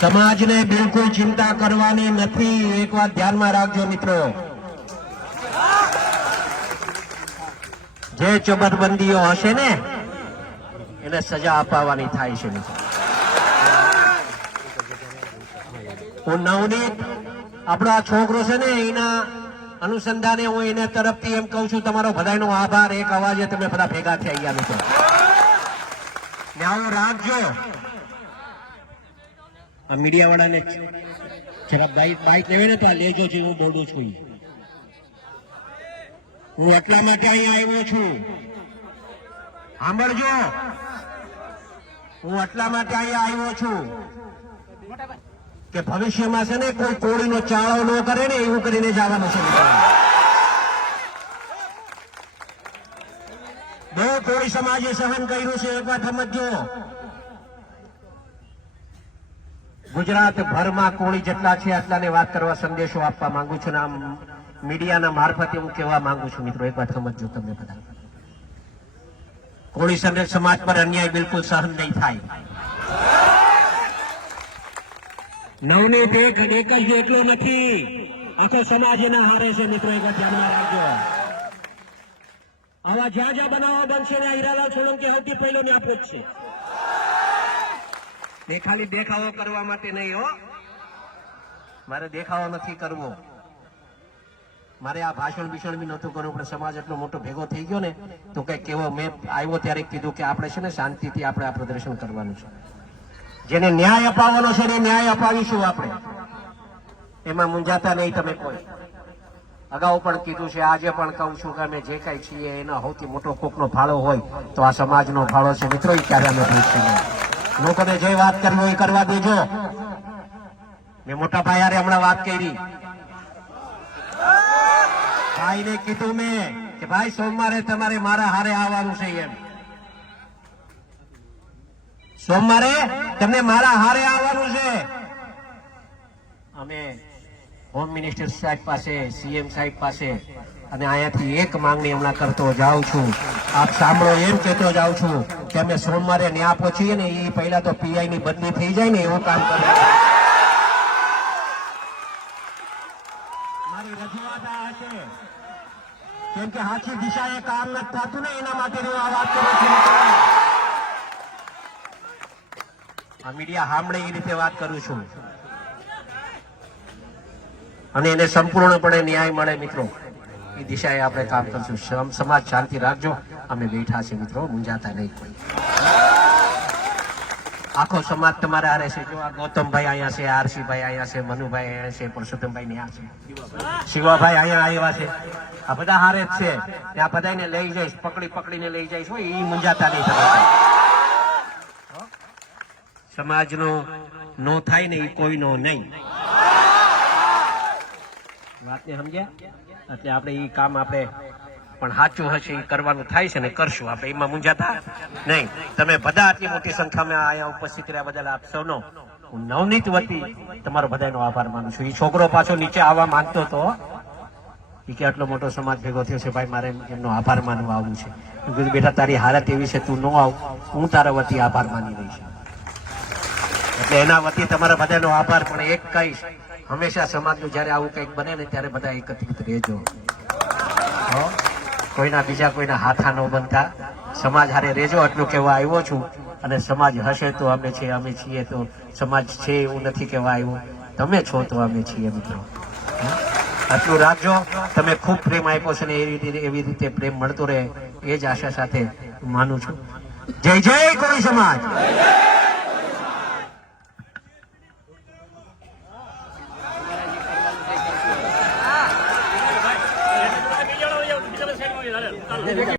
સમાજને બિલકુલ ચિંતા કરવાની નથી. એક વાત ધ્યાનમાં રાખજો મિત્રો, જે ચબરબંધીઓ હશે ને એને સજા અપાવવાની થાય છે મિત્રો. હું નવનીત આપણો આ છોકરો છે ને એના અનુસંધાને હું એને તરફથી એમ કહું છું, તમારો બધાનો આભાર. એક અવાજે તમે બધા ભેગા થઈ ગયા મિત્રો. ને આવું રાખજો. આ મીડિયા વાળાને જરા બાઈક લેવે ને તો આ લેજો છે. હું બોલું છું, હું એટલા માટે અહીંયા આવ્યો છું. સાંભળજો, હું એટલા માટે અહીંયા આવ્યો છું કે ભવિષ્યમાં છે ને કોઈ કોળીનો ચાળો ન કરે ને એવું કરીને જવાનું છે. બહુ કોળી સમાજે સહન કર્યું છે. એક વાત સમજો, ગુજરાત ભરમાં કોળી જેટલા છે એટલાને વાત કરવા સંદેશો આપવા માંગુ છું. આમ મીડિયાના મારફતે હું કહેવા માંગુ છું મિત્રો, એક વાત સમજો તમે બધા. કોળી સમાજ પર અન્યાય બિલકુલ સહન નહીં થાય. નવનીત એક જ એટલો નથી, આખો સમાજ એના હારે છે મિત્રો. એક ધ્યાનમાં રાખજો. આવા જ્યાં જ્યાં બનાવો બનશે ને હીરાલાલ સોલંકી સૌથી પહેલો ને આપો જ છે. એ ખાલી દેખાવો કરવા માટે નહીં હો, મારે દેખાવો નથી કરવો. મારે આ ભાષણ ભીષણ બી નહોતું કરવું, પણ સમાજ એટલો મોટો ભેગો થઈ ગયો ને તો કઈક કેવો મેં આવ્યો ત્યારે કીધું કે આપણે છે ને શાંતિથી આપણે આ પ્રદર્શન કરવાનું છે. જેને ન્યાય અપાવવાનો છે ને ન્યાય અપાવીશું આપણે, એમાં મૂંઝાતા નહીં તમે કોઈ. અગાઉ પણ કીધું છે, આજે પણ કહું છું કે અમે જે કઈ છીએ એનો સૌથી મોટો કોકનો ફાળો હોય તો આ સમાજનો ફાળો છે મિત્રો. એ ક્યારે અમે ભૂલશું. લોકોને જે વાત કરવી હોય એ કરવા દેજો. મેં મોટા ભાઈ હારે હમણાં વાત કરી, ભાઈને કીધું મેં કે ભાઈ સોમવારે તમારે મારા હારે આવવાનું છે. એમ સોમવારે તમને મારા હારે આવવાનું છે. અમે હોમ મિનિસ્ટર સાહેબ પાસે, સીએમ સાહેબ પાસે અને અહીંયાથી એક માંગણી હમણાં કરતો જાઉં છું. આપ સાંભળો, એમ કહેતો જાઉં છું કે અમે સોમવારે ન્યા પહોંચીએ ને એ પહેલા તો પીઆઈ ની બદલી થઈ જાય ને એવું કામ કરે. મારી રજૂઆત આ હશે, કેમ કે સાચી દિશાએ કામ નથી થતું ને એના માટે હું આ વાત કરું છું. આ મીડિયા સાંભળે એ રીતે વાત કરું છું અને એને સંપૂર્ણપણે ન્યાય મળે મિત્રો, એ દિશાએ આપણે કામ કરશું. સમાજ શાંતિ રાખજો, અમે બેઠા છે મિત્રો, મૂંઝાતા નહીં કોઈ. આખો સમાજ તમારા હારે છે. જો આ ગૌતમભાઈ અહીંયા છે, આરસીભાઈ અહીંયા છે, મનુભાઈ અહીંયા છે, પરસોત્તમભાઈ ત્યાં છે, શિવાભાઈ અહીંયા આવ્યા છે. આ બધા હારે જ છે. ત્યાં બધાને લઈ જઈશ, પકડીને લઈ જઈશ. હોય એ મૂંઝાતા નહીં તમારે. સમાજનો નો થાય ને એ કોઈનો નહીં. વાતને સમજ્યા? એટલે આપણે એ કામ આપણે પણ સાચું હશે એ કરવાનું થાય છે ને કરશું આપણે, એમાં મૂંઝાતા નહીં. તમે બધા આટલી મોટી સંખ્યામાં અહીંયા ઉપસ્થિત રહ્યા બદલ આપ સૌનો હું નવનીત વતી તમારો બધાનો આભાર માનું છું. એ છોકરો પાછો નીચે આવવા માંગતો હતો કે આટલો મોટો સમાજ ભેગો થયો છે, ભાઈ મારે એમનો આભાર માનવા આવવું છે. બેટા તારી હાલત એવી છે, તું ન આવ, હું તારા વતી આભાર માની રહીશ. એટલે એના વતી તમારા બધાનો આભાર. પણ એક કહીશ, હંમેશા સમાજનું જયારે આવું કંઈક બને ને ત્યારે બધા એકત્રિત રહેજો. કોઈના બીજા કોઈના હાથા ન બનતા, સમાજ હારે રહેજો. એટલું કહેવા આવ્યો છું. અને સમાજ હશે તો અમે છીએ, અમે છીએ તો સમાજ છે એવું નથી કહેવા આવ્યું. તમે છો તો અમે છીએ મિત્રો. આટલું રાખજો. તમે ખૂબ પ્રેમ આપ્યો છે ને એવી રીતે પ્રેમ મળતો રહે એ જ આશા સાથે માનું છું. જય જય કોળી સમાજ.